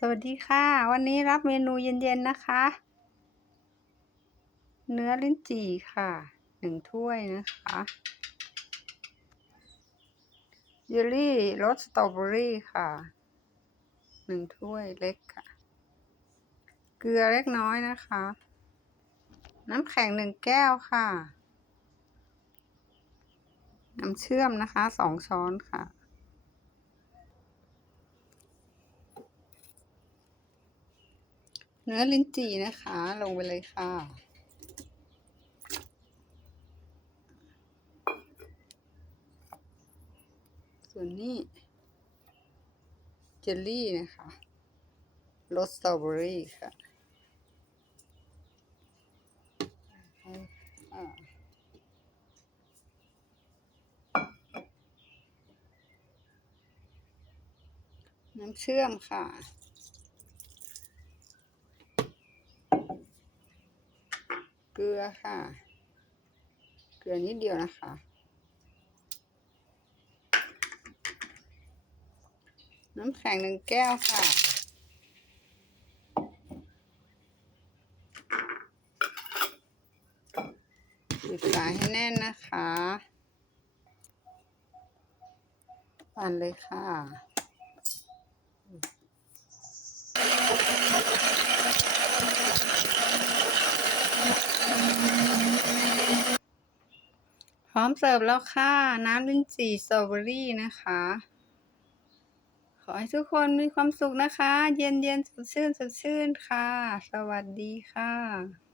สวัสดีค่ะ วันนี้รับเมนูเย็นๆนะคะ เนื้อลิ้นจี่ค่ะหนึ่งถ้วยนะคะเยลลี่รสสตรอเบอรี่ค่ะหนึ่งถ้วยเล็กค่ะ เกลือเล็กน้อยนะคะ น้ำแข็งหนึ่งแก้วค่ะ น้ำเชื่อมนะคะสองช้อนค่ะ เนื้อลิ้นจี่นะคะ ลงไปเลยค่ะ ส่วนนี้ เจลลี่นะคะรสสตรอเบอรี่ค่ะน้ำเชื่อมค่ะ เกลือค่ะ เกลือนิดเดียวนะคะ น้ำแข็งหนึ่งแก้วค่ะ ปิดฝาให้แน่นนะคะปั่นเลยค่ะ ร้อมเสิร์ฟแล้วค่ะ น้ำลิ้นจี่สตรอเบอรี่นะคะ ขอให้ทุกคนมีความสุขนะคะ เย็นเย็นสดชื่นสดชื่นค่ะ สวัสดีค่ะ